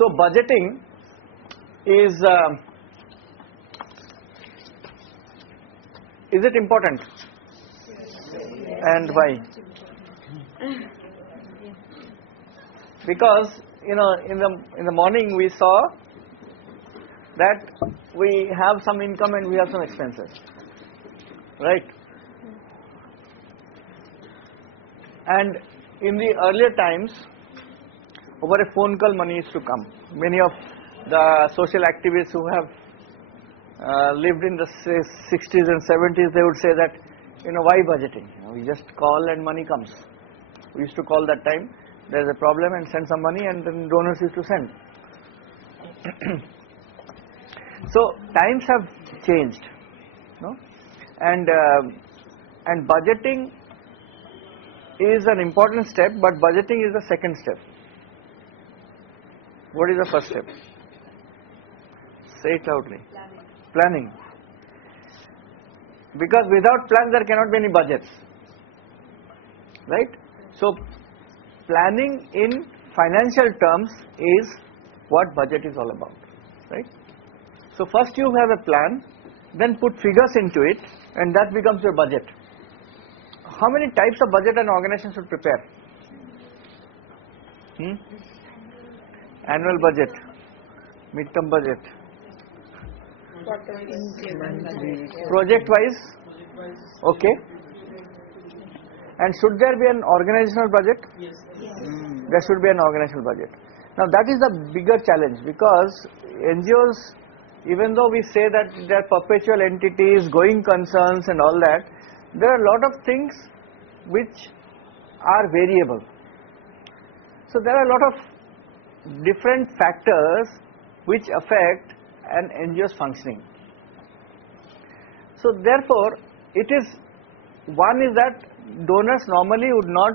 So budgeting is it important? And why? Because in the morning we saw that we have some income and we have some expenses, right? And in the earlier times, over a phone call money used to come. Many of the social activists who have lived in the 60s and 70s, they would say that, why budgeting? We just call and money comes. We used to call that time, there's a problem, and send some money, and then donors used to send. So times have changed, no? And budgeting is an important step, but budgeting is the second step. What is the first step? Say it loudly. Planning. Because without plans there cannot be any budgets, right? So planning in financial terms is what budget is all about, right? So first you have a plan, then put figures into it, and that becomes your budget. How many types of budget an organization should prepare? Annual budget, midterm budget, project wise, okay. And should there be an organizational budget? Yes. There should be an organizational budget. Now that is the bigger challenge, because NGOs, even though we say that they are perpetual entities, going concerns and all that, there are a lot of things which are variable. So there are a lot of different factors which affect an NGO's functioning. So therefore, one is that donors normally would not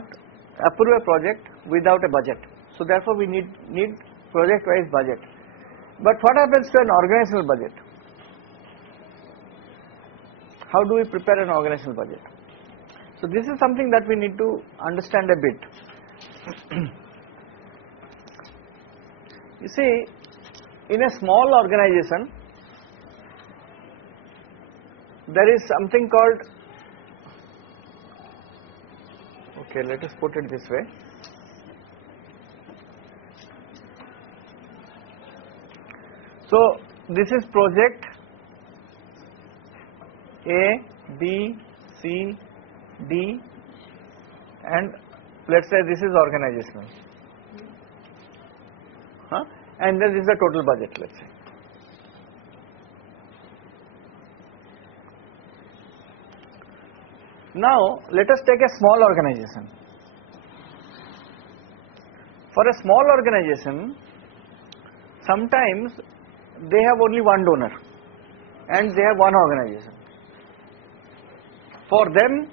approve a project without a budget. So therefore we need project-wise budget. But what happens to an organizational budget? How do we prepare an organizational budget? So this is something that we need to understand a bit. You see, in a small organization, there is something called, okay, let us put it this way. So this is project A, B, C, D, and let's say this is organizational. And then this is the total budget, let's say. Now let us take a small organization. For a small organization, sometimes they have only one donor and they have one organization. For them,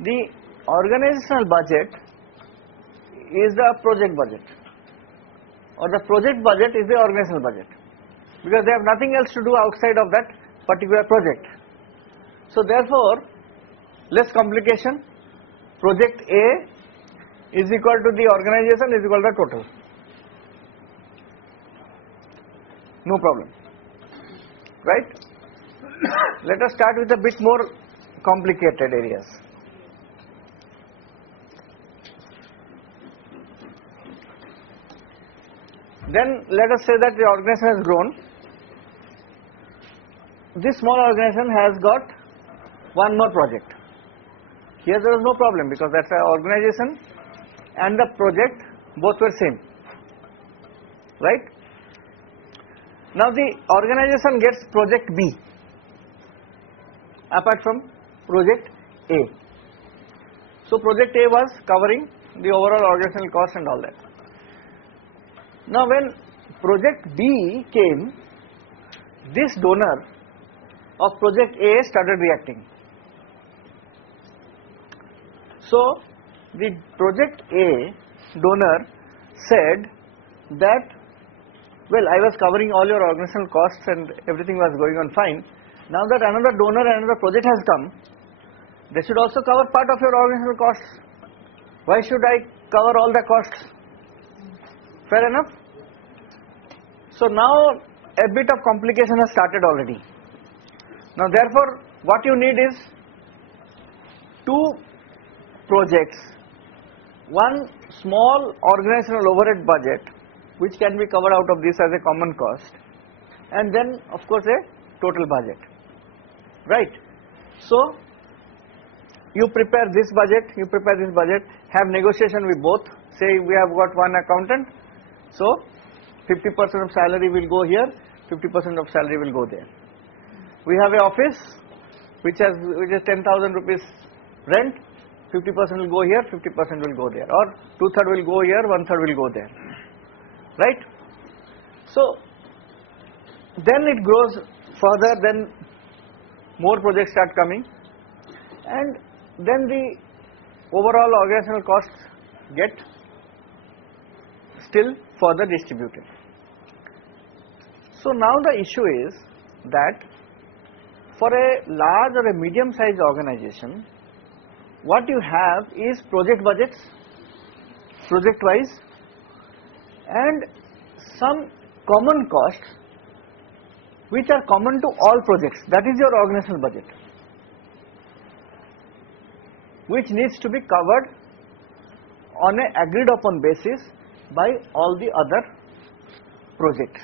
the organizational budget is the project budget, or the project budget is the organizational budget, because they have nothing else to do outside of that particular project. So therefore, less complication, project A is equal to the organization is equal to the total. No problem, right? Let us start with a bit more complicated areas. Then let us say that the organization has grown. This small organization has got one more project. Here there is no problem, because that's an organization and the project both were same, right? Now the organization gets project B apart from project A. So project A was covering the overall organizational cost and all that. Now when project B came, this donor of project A started reacting. So the project A donor said that, well, I was covering all your organizational costs and everything was going on fine. Now that another donor and another project has come, they should also cover part of your organizational costs. Why should I cover all the costs? Fair enough? So now a bit of complication has started already. Now therefore what you need is two projects, one small organizational overhead budget which can be covered out of this as a common cost, and then of course a total budget, right? So you prepare this budget, have negotiation with both. Say we have got one accountant, so 50% of salary will go here, 50% of salary will go there. We have an office which is 10,000 rupees rent, 50% will go here, 50% will go there, or 2/3 will go here, 1/3 will go there, right? So then it grows further, then more projects start coming, and then the overall organizational costs get still further distributed. So now the issue is that for a large or a medium sized organization, what you have is project budgets, project wise, and some common costs which are common to all projects. That is your organizational budget, which needs to be covered on an agreed upon basis by all the other projects.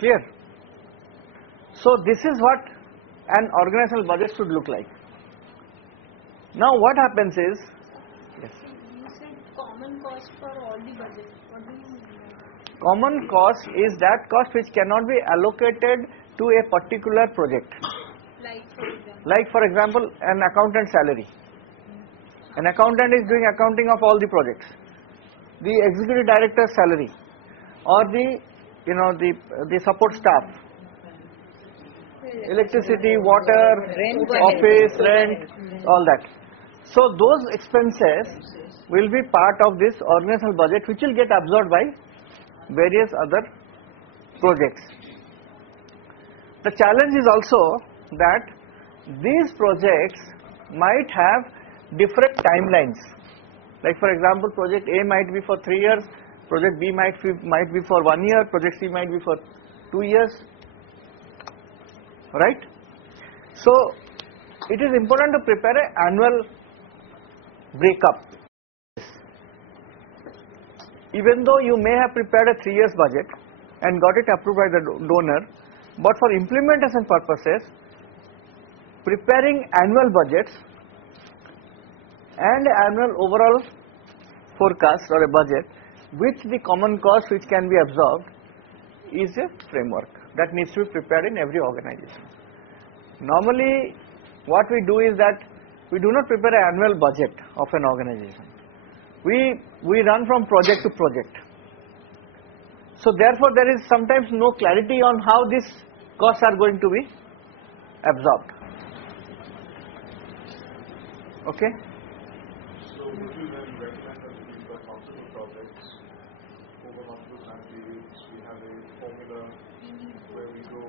Clear? So this is what an organizational budget should look like. Now what happens is, yes. You said common cost for all the budgets. What do you mean? Common cost is that cost which cannot be allocated to a particular project. Like for example, an accountant salary. An accountant is doing accounting of all the projects. The executive director's salary, or the support staff, electricity, water, office, rent, all that. So those expenses will be part of this organizational budget, which will get absorbed by various other projects. The challenge is also that these projects might have different timelines. Like for example, project A might be for 3 years, project B might be for 1 year, project C might be for 2 years, right? So it is important to prepare an annual breakup. Even though you may have prepared a 3 years budget and got it approved by the donor, but for implementation purposes, preparing annual budgets and annual overall forecast or a budget with the common cost which can be absorbed is a framework that needs to be prepared in every organization. Normally what we do is that we do not prepare an annual budget of an organization. We run from project to project. So therefore there is sometimes no clarity on how these costs are going to be absorbed. Okay? So would you then recommend that we've got multiple projects over multiple time periods, we have a formula where we go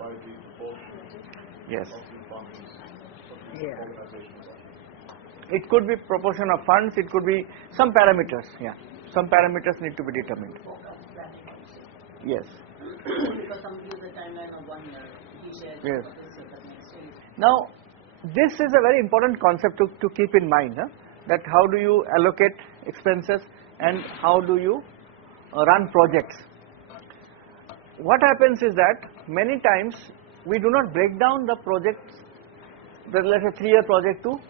by the proportion Yes. of the funds of the organizations? It could be proportion of funds, it could be some parameters, yeah. Some parameters need to be determined. Yes. Because some use a timeline of 1 year, he shares Yes. next week. Now, this is a very important concept to keep in mind, that how do you allocate expenses and how do you run projects. What happens is that many times we do not break down the projects, let's say 3-year project, to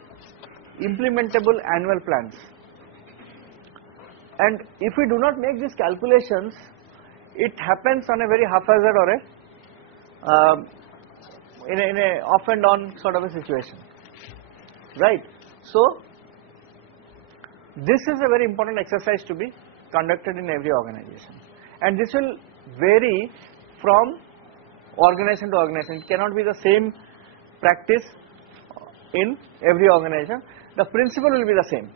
implementable annual plans. And if we do not make these calculations, it happens on a very haphazard or in a off and on sort of a situation, right? So this is a very important exercise to be conducted in every organization, and this will vary from organization to organization. It cannot be the same practice in every organization. The principle will be the same.